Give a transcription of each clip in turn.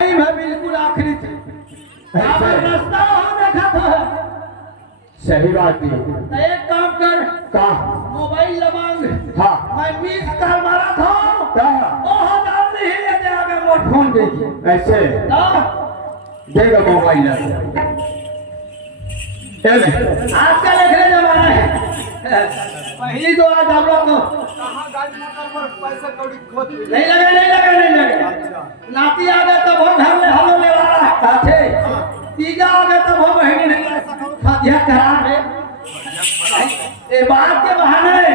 मैं बिल्कुल आखिरी थे। रास्ता देखा था। सही बात है। तो एक काम कर, का मोबाइल लमांग। हाँ मैं मिस कॉल मारा था। का ओह नाम नहीं ले दे आगे मोर फोन दे। ऐसे देगा मोबाइल आजकल एक जमाना है। पहली तो आज हम लोग नहीं लगे नाती आ गए तब हम घर में हम ले वाला थे। तीजा आ गए तब हम बहनी नहीं खादिया करा है। ए बात के बहाने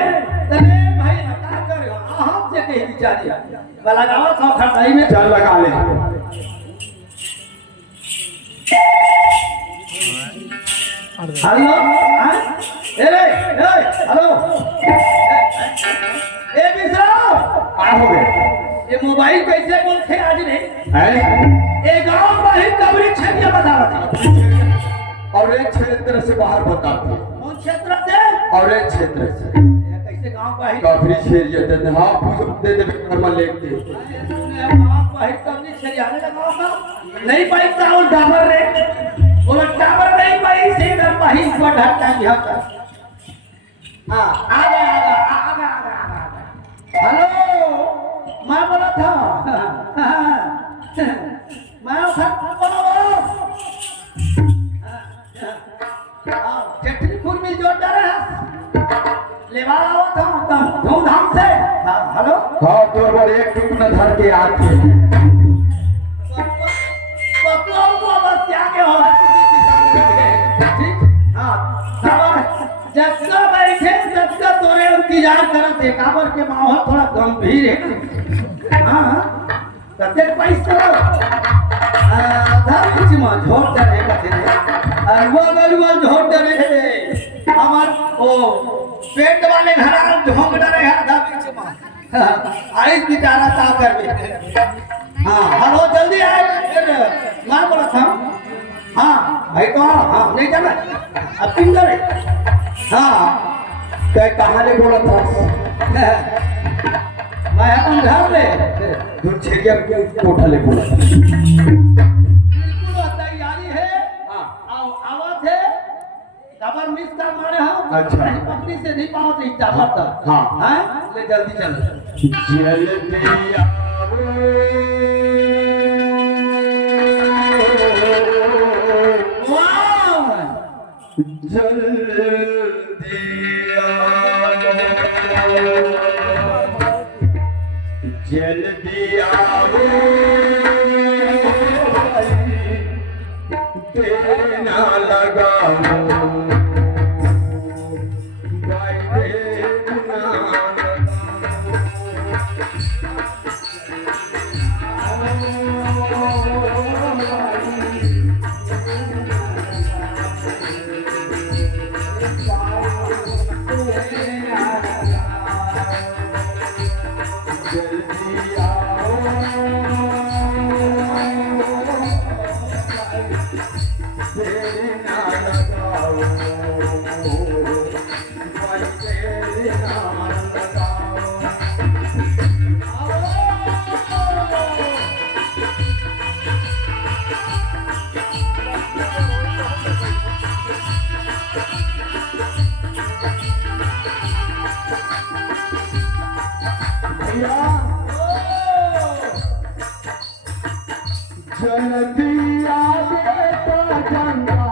तने भाई हटा कर आप से कहीं बिचारी मैं लगावा था खटाई में। चल लगा ले। हेलो हेलो ए मिश्रा आ हो गए। ये मोबाइल कैसे बोलते आज नहीं हैं ए गांव में ही कबरी क्षेत्र बता रहा था। और एक क्षेत्र से बाहर बताते कौन क्षेत्र से और एक क्षेत्र से कैसे गांव का ही काफरी क्षेत्र देते हैं। हाँ पूछ दे दे कर्म लेके गांव का ही कबरी क्षेत्र आने लगा का नहीं पाई चावल डाबर रे बोला डाबर नहीं पाई से डर पाई पर ढाटा यहां का। हां आ गया हेलो मैं बोला था मैं बोला चटनीपुर में जोड़ रहा लेवा आओ था धूमधाम से। हेलो हाँ तो बार एक टुक न धर के आके तो आपको बस क्या के हो ठीक। हाँ जब बैठे तब का तोरे इंतजार करते काबर के माहौल थोड़ा गंभीर है। हाँ कते पैसा धर कुछ में झोट दे कते अरवा झोट दे हमार ओ पेट वाले घर झोंक डरे है आधा बीच में आइस बेचारा ता कर भी। हाँ हेलो जल्दी आए मैं बोला था। हाँ भाई तो हाँ नहीं जाना अब तुम करे। हाँ तय कहाँ ले बोला था मैं अपन घर ले दूर छेरिया के कोठा ले बोला था। बिल्कुल तैयारी है। हाँ आओ आवाज है खबर मिस कर मारे हम। अच्छा पत्नी से नहीं पाओ तो इतना तक। हाँ हैं ले जल्दी चल जल्दी जल्दी आओ देर ना लगाओ भाई देर ना जल्दी आगे तो गंगा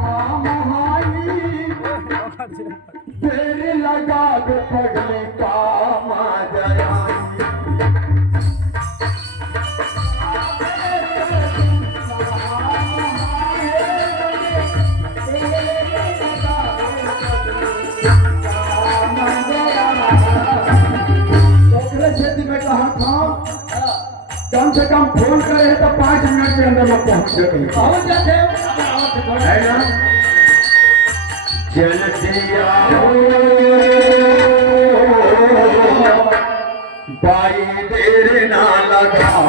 महाई देर लगा के पगले काम आ जाए। खेती में कहा था कम से कम फोन करे तो 5 मिनट के अंदर लोग पहुंच सके। पहुंच जाते है ना जल्दी आओ भाई देर ना लगाओ।